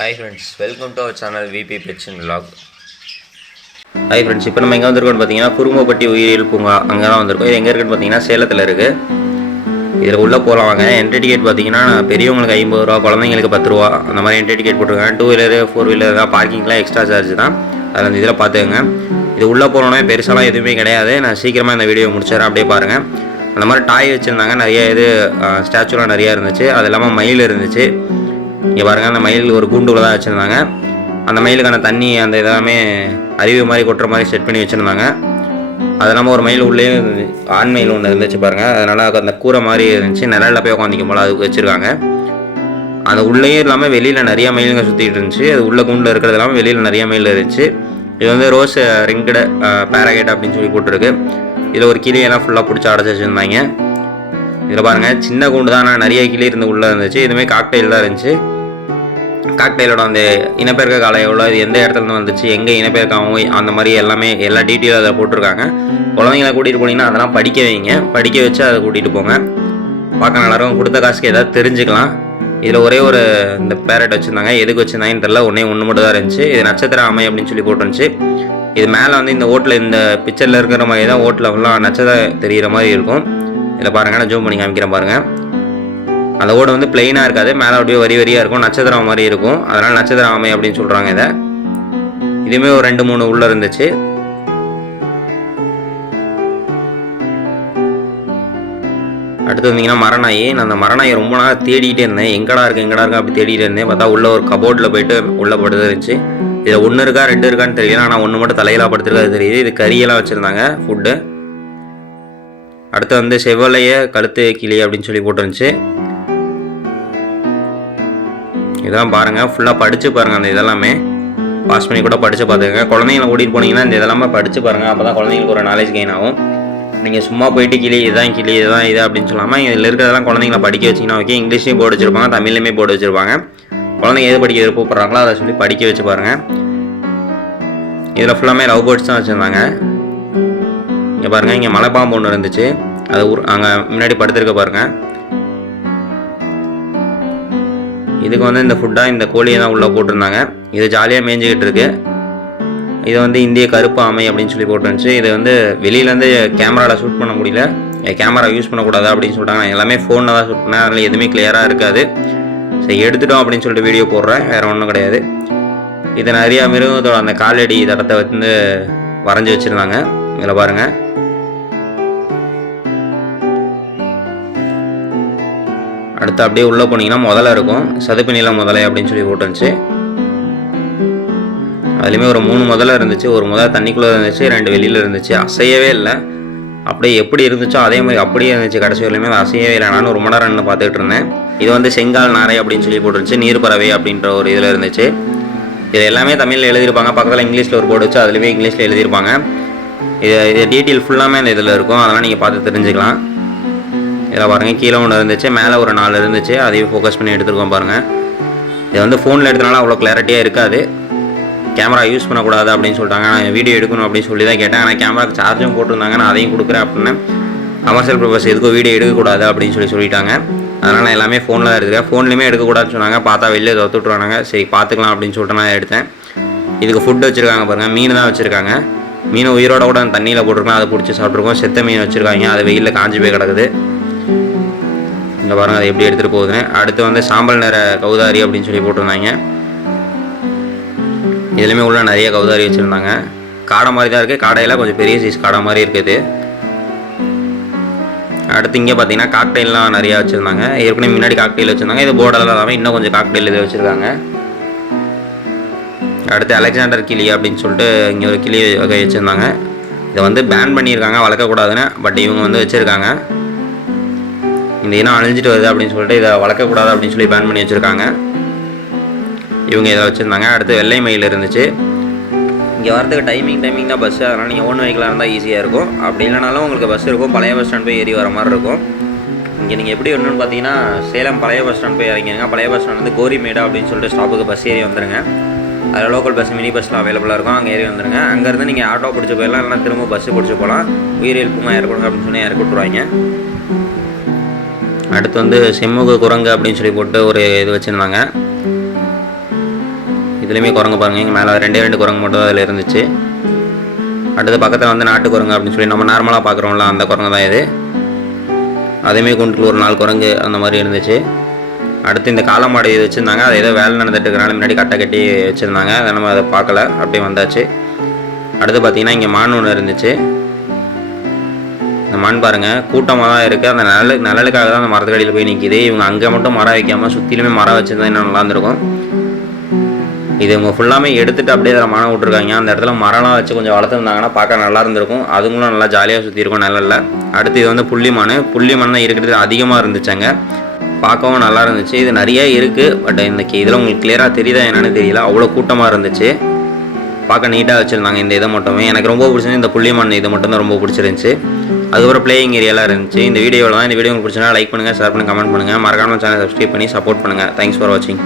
Hi friends, welcome to our channel VP Pets and Vlog. Hi friends, இப்போ நம்ம எங்கே வந்திருக்கோம்னு பார்த்தீங்கன்னா குரும்பப்பட்டி உயிரியல் பூங்கா அங்கே தான் வந்திருக்கோம். இது எங்கே இருக்குன்னு பார்த்தீங்கன்னா சேலத்தில் இருக்குது. இதில் உள்ளே போகலாம் வாங்க. என்ட்ரி டிக்கெட் பார்த்தீங்கன்னா பெரியவங்களுக்கு 50 ரூபா, குழந்தைங்களுக்கு 10 ரூபா அந்த மாதிரி என்ட்ரி டிக்கெட் போட்டிருக்காங்க. 2 வீலரு 4 வீலர் தான், பார்க்கிங்லாம் எக்ஸ்ட்ரா சார்ஜ் தான். அதில் அந்த இதில் பார்த்துக்கங்க. இது உள்ளே போனோன்னே பெருசாலாம் எதுவுமே கிடையாது. நான் சீக்கிரமாக இந்த வீடியோ முடிச்சிடறேன், அப்படியே பாருங்கள். அந்த மாதிரி டாய் வச்சுருந்தாங்க, நிறைய ஸ்டாச்சுலாம் நிறையா இருந்துச்சு. அது இல்லாமல் மயில் இருந்துச்சு. இங்கே பாருங்கள், அந்த மயில் ஒரு கூண்டுக்குள்ள தான் வச்சுருந்தாங்க. அந்த மயிலுக்கான தண்ணி அந்த எல்லாமே அருவி மாதிரி கொட்டுற மாதிரி செட் பண்ணி வச்சுருந்தாங்க. அது இல்லாமல் ஒரு மயில் உள்ளே ஆண் மயில் ஒன்று இருந்துச்சு பாருங்கள். அதனால் அந்த கூரை மாதிரி இருந்துச்சு, நிழலில் போய் உட்காந்திக்கும் போல் அதுக்கு வச்சுருக்காங்க. அது உள்ளேயும் இல்லாமல் வெளியில் நிறையா மயிலுங்க சுற்றிட்டு இருந்துச்சு. அது உள்ள கூண்டில் இருக்கிறது இல்லாமல் வெளியில் நிறையா மயில் இருந்துச்சு. இது வந்து ரோஸ் ரிங்கடு பேராகேட் அப்படின்னு சொல்லி போட்டிருக்கு. இதில் ஒரு கிளியெல்லாம் ஃபுல்லாக பிடிச்சி அடைச்சி வச்சுருந்தாங்க. இதில் பாருங்கள், சின்ன கூண்டு தான், ஆனால் நிறைய கிளி இருந்து உள்ளே இருந்துச்சு. இதுவுமே காக்டெயில் தான் இருந்துச்சு. காக்டெயிலோட அந்த இனப்பெருக்க காலம் எவ்வளோ, இது எந்த இடத்துலேருந்து வந்துச்சு, எங்கே இனப்பெருக்காகவும் அந்த மாதிரி எல்லாமே எல்லா டீட்டெயிலும் அதில் போட்டிருக்காங்க. குழந்தைங்கள கூட்டிகிட்டு போனீங்கன்னா அதெல்லாம் படிக்க வைங்க, படிக்க வச்சு அதை கூட்டிகிட்டு போங்க. பார்க்க நல்லாயிருக்கும். கொடுத்த காசுக்கு ஏதாவது தெரிஞ்சுக்கலாம். இதில் ஒரே ஒரு இந்த பேரட் வச்சுருந்தாங்க, எதுக்கு வச்சுருந்தாங்கன்னு தெரியல. ஒன்று மட்டும் தான் இருந்துச்சு. இது நட்சத்திர ஆமை அப்படின்னு சொல்லி போட்டுருந்துச்சு. இது மேலே வந்து இந்த ஓட்டில் இந்த பிக்சரில் இருக்கிற மாதிரி தான் ஓட்டில் ஃபுல்லாக நட்சத்திரம் தெரிகிற மாதிரி இருக்கும். இதில் பாருங்கள், நான் ஜூம் பண்ணி காமிக்கிறேன் பாருங்கள். அந்த ஓடு வந்து பிளெயினாக இருக்காது, மேலே அப்படியே வரி வரியாக இருக்கும், நட்சத்திரம் மாதிரி இருக்கும். அதனால் நட்சத்திர ஆமை அப்படின்னு சொல்கிறாங்க இதை. இதுவுமே ஒரு 2-3 உள்ளே இருந்துச்சு. அடுத்து வந்தீங்கன்னா மரநாய். நான் அந்த மரநாயை ரொம்ப நாள் தேடிக்கிட்டே இருந்தேன், எங்கடா இருக்கு அப்படி தேடிகிட்டே இருந்தேன். பார்த்தா உள்ள ஒரு கபோர்டில் போயிட்டு உள்ளே படுத்து இருந்துச்சு. இதில் 1 இருக்கா 2 இருக்கான்னு தெரியல, ஆனால் 1 மட்டும் தலையிலாம் படுத்துருக்காது தெரியுது. இது கறியெல்லாம் வச்சுருந்தாங்க, ஃபுட்டு. அடுத்து வந்து செவ்வலைய கழுத்து கிளி அப்படின்னு சொல்லி போட்டுருந்துச்சு. இதெல்லாம் பாருங்கள், ஃபுல்லாக படித்து பாருங்கள். அந்த இதெல்லாமே பாஸ் பண்ணி கூட படித்து பார்த்துக்கங்க. குழந்தைங்களை கூட்டிகிட்டு போனீங்கன்னா இந்த இதெல்லாமே படித்து பாருங்கள். அப்போ தான் குழந்தைங்களுக்கு ஒரு நாலேஜ் கெயின் ஆகும். நீங்கள் சும்மா போயிட்டு கிளி இதுதான் இது அப்படின்னு சொல்லாமல் இதில் இருக்கிறதெல்லாம் குழந்தைங்களை படிக்க வச்சிங்கன்னா ஓகே. இங்கிலீஷ்லேயும் போர்டு வச்சுருப்பாங்க, தமிழ்லையுமே போர்டு வச்சுருப்பாங்க. குழந்தைங்க எது படிக்க விருப்பப்படுறாங்களோ அதை சொல்லி படிக்க வச்சு பாருங்கள். இதில் ஃபுல்லாமே லவ் பேர்ட்ஸ் தான் வச்சுருந்தாங்க. இங்கே பாருங்கள், இங்கே மலைப்பாம்பு ஒன்று இருந்துச்சு, அது அங்கே முன்னாடி படுத்துருக்க பாருங்கள். இதுக்கு வந்து இந்த ஃபுட்டாக இந்த கோழியை தான் உள்ளே போட்டிருந்தாங்க. இது ஜாலியாக மேய்ஞ்சிக்கிட்டு இருக்கு. இது வந்து இந்திய கருப்பு ஆமை அப்படின்னு சொல்லி போட்டுருந்துச்சு. இது வந்து வெளியிலேருந்து கேமராவில் ஷூட் பண்ண முடியல, கேமரா யூஸ் பண்ணக்கூடாது அப்படின்னு சொல்லிட்டாங்க. நான் எல்லாமே ஃபோனில் தான் ஷூட் பண்ணேன், அதில் எதுவுமே கிளியராக இருக்காது. சரி, எடுத்துட்டோம் அப்படின்னு சொல்லிட்டு வீடியோ போடுறேன், வேறு ஒன்றும் கிடையாது. இது நிறையா மிருகத்தோட அந்த காலடி தடத்தை வந்து வரைஞ்சி வச்சுருந்தாங்க. இதில் பாருங்கள். அடுத்து அப்படியே உள்ளே போனீங்கன்னா முதல்ல இருக்கும், சதுப்பு நில முதலை அப்படின்னு சொல்லி போட்டுருந்துச்சு. அதுலேயுமே ஒரு 3 முதல்ல இருந்துச்சு. ஒரு முதல்ல தண்ணிக்குள்ளே இருந்துச்சு, 2 வெளியில் இருந்துச்சு. அசையவே இல்லை, அப்படியே எப்படி இருந்துச்சோ அதே மாதிரி அப்படியே இருந்துச்சு. கடைசி வரையுமே அது அசையவே இல்லை. நானும் ரொம்ப நேரம் நின்று பார்த்துக்கிட்டு இருந்தேன். இது வந்து செங்கால் நாரை அப்படின்னு சொல்லி போட்டுருந்துச்சு. நீர்ப்பறவை அப்படின்ற ஒரு இதில் இருந்துச்சு. இது எல்லாமே தமிழில் எழுதியிருப்பாங்க. பக்கத்தில் இங்கிலீஷில் ஒரு போர்டு வச்சு அதுலேயுமே இங்கிலீஷில் எழுதியிருப்பாங்க. இது டீட்டெயில் ஃபுல்லாமே அந்த இதில் இருக்கும், அதெல்லாம் நீங்கள் பார்த்து தெரிஞ்சுக்கலாம். இதில் பாருங்கள், கீழே ஒன்று இருந்துச்சு, மேலே ஒரு 4 இருந்துச்சு. அதையும் ஃபோக்கஸ் பண்ணி எடுத்துருக்கோம் பாருங்கள். இது வந்து ஃபோனில் எடுத்தனால அவ்வளோ கிளாரிட்டியாக இருக்காது. கேமரா யூஸ் பண்ணக்கூடாது அப்படின்னு சொல்லிட்டாங்க. நான் வீடியோ எடுக்கணும் அப்படின்னு சொல்லி தான் கேட்டேன். ஆனால் கேமராக்கு சார்ஜும் போட்டிருந்தாங்க, நான் அதையும் கொடுக்குறேன் அப்படின்னு. கமர்ஷியல் பர்பஸ் எதுக்கும் வீடியோ எடுக்கக்கூடாது அப்படின்னு சொல்லிட்டாங்க. அதனால் நான் எல்லாமே ஃபோனில் தான் எடுத்துக்கிறேன். ஃபோன்லேயுமே எடுக்கக்கூடாதுன்னு சொன்னாங்க. பார்த்தா வெளியே தொத்துட்ருவாங்க. சரி பார்த்துக்கலாம் அப்படின்னு சொல்லிட்டு நான் எடுத்தேன். இதுக்கு ஃபுட்டு வச்சுருக்காங்க பாருங்கள், மீன் தான் வச்சுருக்காங்க. மீன் உயிரோட கூட அந்த தண்ணியில் போட்டிருக்கோம், அதை பிடிச்சி சாப்பிட்ருக்கோம். செத்த மீன் வச்சுருக்காங்க, அது வெயிலில் காஞ்சி போய் கிடக்குது. இங்கே பாருங்கள், அதை எப்படி எடுத்துகிட்டு போகுதுன்னு. அடுத்து வந்து சாம்பல் நிற கௌதாரி அப்படின்னு சொல்லி போட்டிருந்தாங்க. இதுலேயுமே உள்ள நிறைய கௌதாரி வச்சுருந்தாங்க. காடை மாதிரி தான் இருக்குது, காடையெல்லாம் கொஞ்சம் பெரிய சைஸ் காடை மாதிரி இருக்குது. அடுத்து இங்கே பார்த்தீங்கன்னா காக்டெயிலாம் நிறையா வச்சுருந்தாங்க. ஏற்கனவே முன்னாடி காக்டெயில் வச்சுருந்தாங்க, இது போர்டெல்லாம் இல்லாமல் இன்னும் கொஞ்சம் காக்டெயில் இதை வச்சுருக்காங்க. அடுத்து அலெக்சாண்டர் கிளி அப்படின்னு சொல்லிட்டு இங்கே ஒரு கிளி வகை வச்சுருந்தாங்க. இதை வந்து பேன் பண்ணியிருக்காங்க, வளர்க்கக்கூடாதுன்னு. பட் இவங்க வந்து வச்சுருக்காங்க. இந்த இனம் அழிஞ்சிட்டு வருது அப்படின்னு சொல்லிட்டு இதை வளர்க்கக்கூடாது அப்படின்னு சொல்லி பேன் பண்ணி வச்சுருக்காங்க. இவங்க இதை வச்சுருந்தாங்க. அடுத்து வெள்ளை மயில் இருந்துச்சு. இங்கே வரதுக்கு டைமிங் தான் பஸ்ஸு, அதனால் நீங்கள் ஓன் வெஹிக்கலாக இருந்தால் ஈஸியாக இருக்கும். அப்படி இல்லைனாலும் உங்களுக்கு பஸ் இருக்கும், பழைய பஸ் ஸ்டாண்ட் போய் ஏறி வர மாதிரி இருக்கும். இங்கே நீங்கள் எப்படி வரணும்னு பார்த்தீங்கன்னா சேலம் பழைய பஸ் ஸ்டாண்ட் போய் இறங்கிடுங்க. பழைய பஸ் ஸ்டாண்ட் வந்து கோரிமேடா அப்படின்னு சொல்லிட்டு ஸ்டாப்புக்கு பஸ் ஏறி வந்துடுங்க. அதில் லோக்கல் பஸ் மினி பஸ்லாம் அவைலபிளாக இருக்கும், அங்கே ஏறி வந்துடுங்க. அங்கேருந்து நீங்கள் ஆட்டோ பிடிச்சி போயிடலாம், இல்லைனா திரும்ப பஸ்ஸு பிடிச்சி போகலாம். உயிரியல் பூங்கா இறக்கணும் அப்படின்னு சொல்லி இறக்கி விட்ருவாங்க. அடுத்து வந்து செம்முக குரங்கு அப்படின்னு சொல்லி போட்டு ஒரு இது வச்சுருந்தாங்க. இதுலேயுமே குரங்கு பாருங்கள், இங்கே மேலே 2 குரங்கு மட்டும் அதில் இருந்துச்சு. அடுத்து பக்கத்தில் வந்து நாட்டு குரங்கு அப்படின்னு சொல்லி நம்ம நார்மலாக பார்க்குறோம்ல அந்த குரங்கு தான் இது. அதேமாரி குண்டுல ஒரு 4 குரங்கு அந்த மாதிரி இருந்துச்சு. அடுத்து இந்த காளமாடு இது வச்சுருந்தாங்க, அது ஏதோ வேலை நடந்துட்டு இருக்கிறனால முன்னாடி கட்டை கட்டி வச்சுருந்தாங்க, அதை நம்ம அதை பார்க்கல, அப்படியே வந்தாச்சு. அடுத்து பார்த்திங்கன்னா இங்கே மான் ஒன்று இருந்துச்சு. இந்த மான் பாருங்கள் கூட்டமாக தான் இருக்குது, அந்த நிழலுக்காக தான் அந்த மரத்துக்கடியில் போய் நிற்கிது. இவங்க அங்கே மட்டும் மரம் வைக்காமல் சுற்றிலுமே மரம் வச்சுருந்தா இன்னும் நல்லா இருந்திருக்கும். இது இவங்க ஃபுல்லாமே எடுத்துகிட்டு அப்படியே அதில் மரம் விட்ருக்காங்க. அந்த இடத்துல மரம்லாம் வச்சு கொஞ்சம் வளர்த்துருந்தாங்கன்னா பார்க்க நல்லா இருந்திருக்கும், அதுங்களும் நல்லா ஜாலியாக சுற்றி இருக்கும் நிழலில். அடுத்து இது வந்து புள்ளிமான் தான் இருக்கிறது அதிகமாக இருந்துச்சாங்க, பார்க்கவும் நல்லா இருந்துச்சு. இது நிறைய இருக்குது, பட் இந்த இதில் உங்களுக்கு கிளியராக தெரியுதா என்னன்னு தெரியல, அவ்வளோ கூட்டமாக இருந்துச்சு. பார்க்க நீட்டாக வச்சுருந்தாங்க இந்த இதை மட்டுமே. எனக்கு ரொம்ப பிடிச்சிருந்து இந்த புள்ளிமான் இது மட்டும் தான் ரொம்ப பிடிச்சிருந்துச்சு. அதுக்கப்புறம் பிளேயிங் ஏரியாலாம் இருந்துச்சு. இந்த வீடியோவில் தான். இந்த வீடியோ உங்களுக்கு பிடிச்சினா லைக் பண்ணுங்கள், ஷேர் பண்ணுங்கள், கமெண்ட் பண்ணுங்கள், மறக்காம சேனல் சப்ஸ்கிரைப் பண்ணி சப்போர்ட் பண்ணுங்கள். தேங்க்ஸ் ஃபார் வாட்சிங்.